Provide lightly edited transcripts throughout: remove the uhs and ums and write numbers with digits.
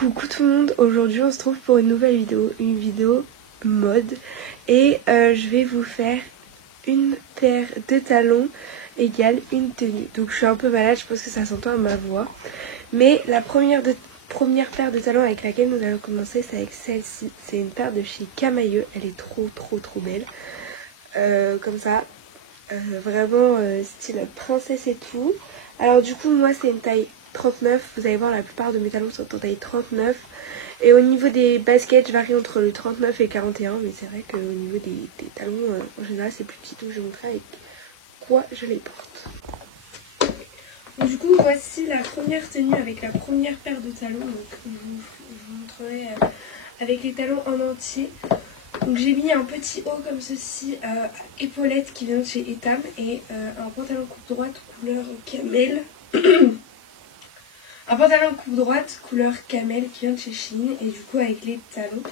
Coucou tout le monde, aujourd'hui on se trouve pour une nouvelle vidéo, mode et je vais vous faire une paire de talons égale une tenue. Donc je suis un peu malade, je pense que ça s'entend à ma voix. Mais la première paire de talons avec laquelle nous allons commencer, c'est avec celle-ci. C'est une paire de chez Camailleux, elle est trop belle. Comme ça, vraiment style princesse et tout. Alors du coup moi c'est une taille 39, vous allez voir la plupart de mes talons sont en taille 39 et au niveau des baskets je varie entre le 39 et 41, mais c'est vrai qu'au niveau des talons en général c'est plus petit, donc je vais vous montrer avec quoi je les porte. Donc, du coup voici la première tenue avec la première paire de talons, donc je vous montrerai avec les talons en entier. Donc j'ai mis un petit haut comme ceci, épaulette qui vient de chez Etam et un pantalon coupe droite couleur camel. Un pantalon coupe droite couleur camel qui vient de chez Shein et du coup avec les talons.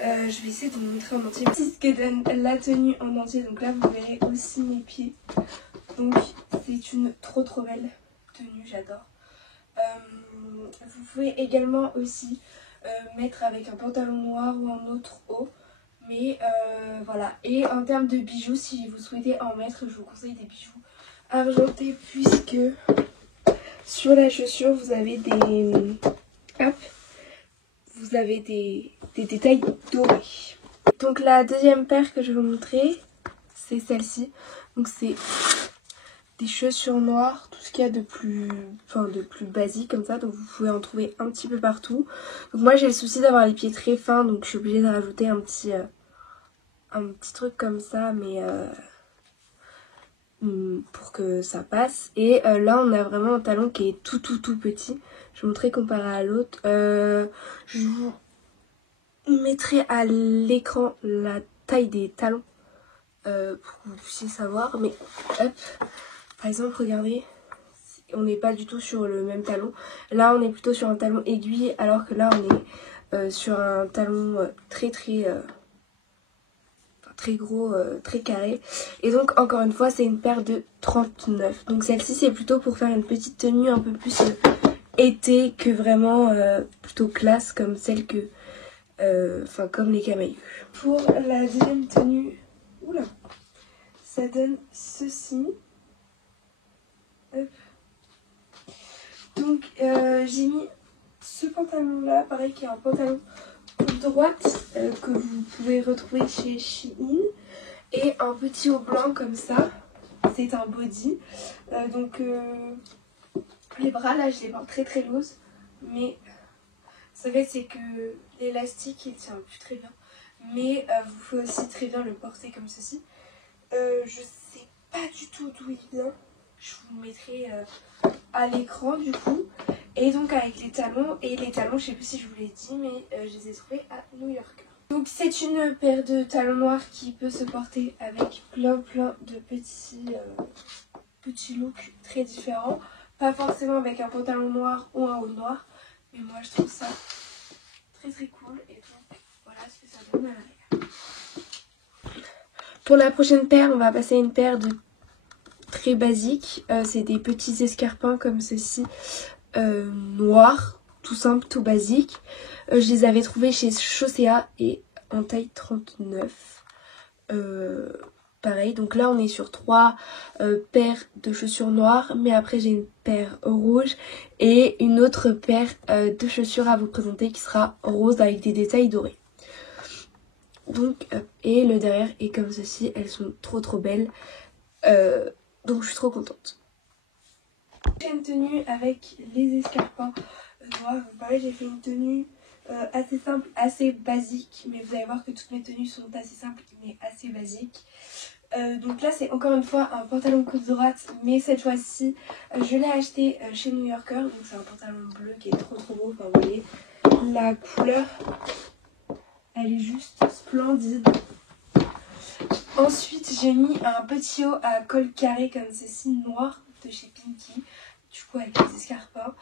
Je vais essayer de vous montrer en entier ce que donne la tenue en entier. Donc là vous verrez aussi mes pieds. Donc c'est une trop belle tenue, j'adore. Vous pouvez également aussi mettre avec un pantalon noir ou un autre haut. Mais voilà, et en termes de bijoux, si vous souhaitez en mettre, je vous conseille des bijoux argentés puisque sur la chaussure vous avez des détails dorés. Donc la deuxième paire que je vais vous montrer, c'est celle-ci. Donc c'est des chaussures noires, tout ce qu'il y a de plus basique comme ça, donc vous pouvez en trouver un petit peu partout. Donc moi j'ai le souci d'avoir les pieds très fins, donc je suis obligée de rajouter un petit truc comme ça, mais pour que ça passe. Et là on a vraiment un talon qui est tout petit. Je vais vous montrer comparé à l'autre. Je vous mettrai à l'écran la taille des talons pour que vous puissiez savoir. Mais hop, par exemple regardez, on n'est pas du tout sur le même talon. Là on est plutôt sur un talon aiguille, alors que là on est sur un talon très gros, très carré. Et donc encore une fois c'est une paire de 39. Donc celle-ci c'est plutôt pour faire une petite tenue un peu plus été que vraiment plutôt classe comme celle que comme les Camailleux. Pour la deuxième tenue, oula, ça donne ceci. Hop. Donc j'ai mis ce pantalon là, pareil, qui est un pantalon droite que vous pouvez retrouver chez Shein, et un petit haut blanc comme ça, c'est un body. Donc les bras là je les porte très loose, mais ça fait c'est que l'élastique il tient plus très bien, mais vous pouvez aussi très bien le porter comme ceci. Je sais pas du tout d'où il vient, je vous le mettrai à l'écran du coup. Et donc avec les talons, je sais plus si je vous l'ai dit, mais je les ai trouvés à New Yorker. Donc c'est une paire de talons noirs qui peut se porter avec plein de petits looks très différents. Pas forcément avec un pantalon noir ou un haut noir, mais moi je trouve ça très cool. Et donc voilà ce que ça donne à l'arrière. Pour la prochaine paire, on va passer à une paire de très basique. C'est des petits escarpins comme ceci. Noir, tout simple, tout basique. Je les avais trouvés chez Chaussea et en taille 39. Pareil, donc là on est sur 3 paires de chaussures noires, mais après j'ai une paire rouge et une autre paire de chaussures à vous présenter qui sera rose avec des détails dorés. Donc et le derrière est comme ceci, elles sont trop belles, donc je suis trop contente. Une tenue avec les escarpins noirs. Pareil, j'ai fait une tenue assez simple, assez basique, mais vous allez voir que toutes mes tenues sont assez simples mais assez basiques. Donc là c'est encore une fois un pantalon coupe droite, mais cette fois-ci je l'ai acheté chez New Yorker. Donc c'est un pantalon bleu qui est trop beau. Enfin vous voyez, la couleur elle est juste splendide. Ensuite j'ai mis un petit haut à col carré comme ceci, noir, de chez Pinky, du coup avec les escarpins.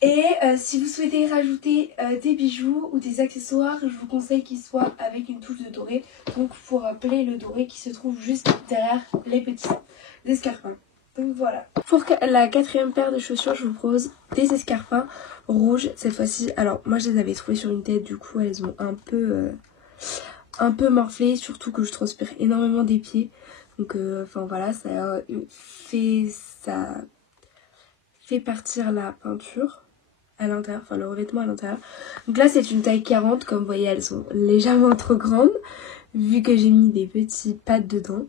Et si vous souhaitez rajouter des bijoux ou des accessoires, je vous conseille qu'ils soient avec une touche de doré. Donc pour rappeler le doré qui se trouve juste derrière les petits escarpins. Donc voilà. Pour la quatrième paire de chaussures, je vous propose des escarpins rouges cette fois-ci. Alors moi je les avais trouvés sur une tête, du coup elles ont un peu morflé, surtout que je transpire énormément des pieds. Donc enfin voilà, ça fait partir la peinture à l'intérieur, enfin le revêtement à l'intérieur. Donc là c'est une taille 40, comme vous voyez elles sont légèrement trop grandes, vu que j'ai mis des petits pads dedans.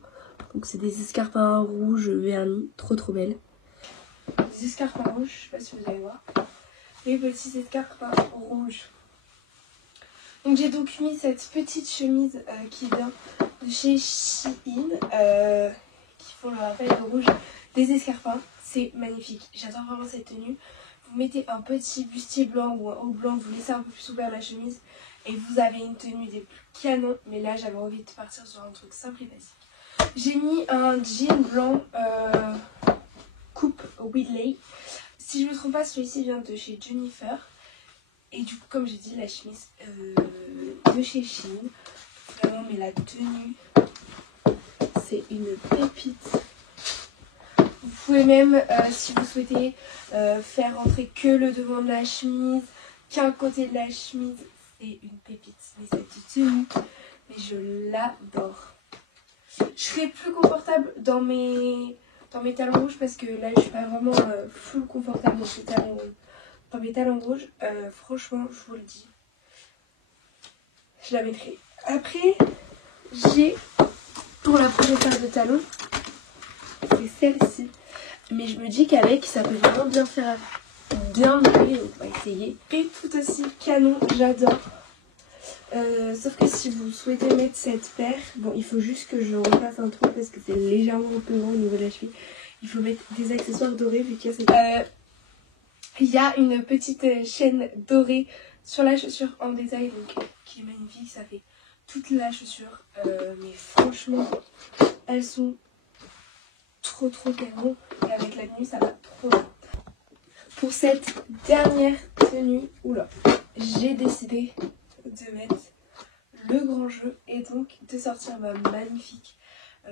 Donc c'est des escarpins rouges vernis, trop belles. Des escarpins rouges, je sais pas si vous allez voir. Les petits escarpins rouges. Donc j'ai donc mis cette petite chemise qui vient de chez Shein, qui font le rappel de rouge des escarpins. C'est magnifique, j'adore vraiment cette tenue. Vous mettez un petit bustier blanc ou un haut blanc, vous laissez un peu plus ouvert la chemise et vous avez une tenue des plus canons. Mais là j'avais envie de partir sur un truc simple et basique. J'ai mis un jean blanc coupe Whitley. Si je ne me trompe pas, celui-ci vient de chez Jennifer. Et du coup, comme j'ai dit, la chemise de chez Shein. Vraiment, mais la tenue, c'est une pépite. Vous pouvez même, si vous souhaitez, faire rentrer que le devant de la chemise, qu'un côté de la chemise. C'est une pépite. Mais cette tenue, mais je l'adore. Je serai plus confortable dans mes talons rouges parce que là je suis pas vraiment full confortable dans mes talons rouges. Franchement, je vous le dis, je la mettrai. Après, j'ai pour la prochaine paire de talons, c'est celle-ci. Mais je me dis qu'avec ça peut vraiment bien faire bien jouer, donc on va essayer. Et tout aussi canon, j'adore. Sauf que si vous souhaitez mettre cette paire, bon il faut juste que je refasse un trou parce que c'est légèrement un peu grand au niveau de la cheville. Il faut mettre des accessoires dorés vu qu'il y a cette... Il y a une petite chaîne dorée sur la chaussure en détail donc qui est magnifique, ça fait toute la chaussure. Mais franchement, elles sont trop canon et avec la tenue ça va trop bien. Pour cette dernière tenue, oula, j'ai décidé de mettre le grand jeu et donc de sortir ma magnifique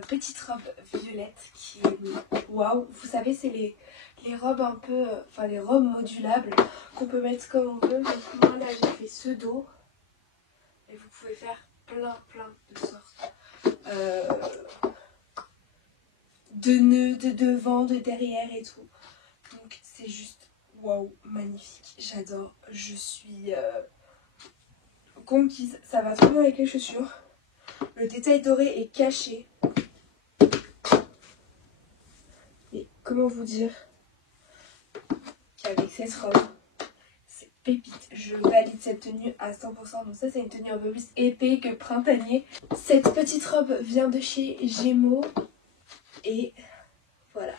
petite robe violette qui est waouh. Vous savez, c'est les robes un peu, enfin les robes modulables qu'on peut mettre comme on veut. Donc moi là j'ai fait ce dos et vous pouvez faire plein de sortes de nœuds, de devant, de derrière et tout. Donc c'est juste waouh, magnifique, j'adore, je suis conquise, ça va trop bien avec les chaussures. Le détail doré est caché. Et comment vous dire qu'avec cette robe, c'est pépite. Je valide cette tenue à 100%. Donc ça c'est une tenue un peu plus épais que printanier. Cette petite robe vient de chez Gémeaux. Et voilà.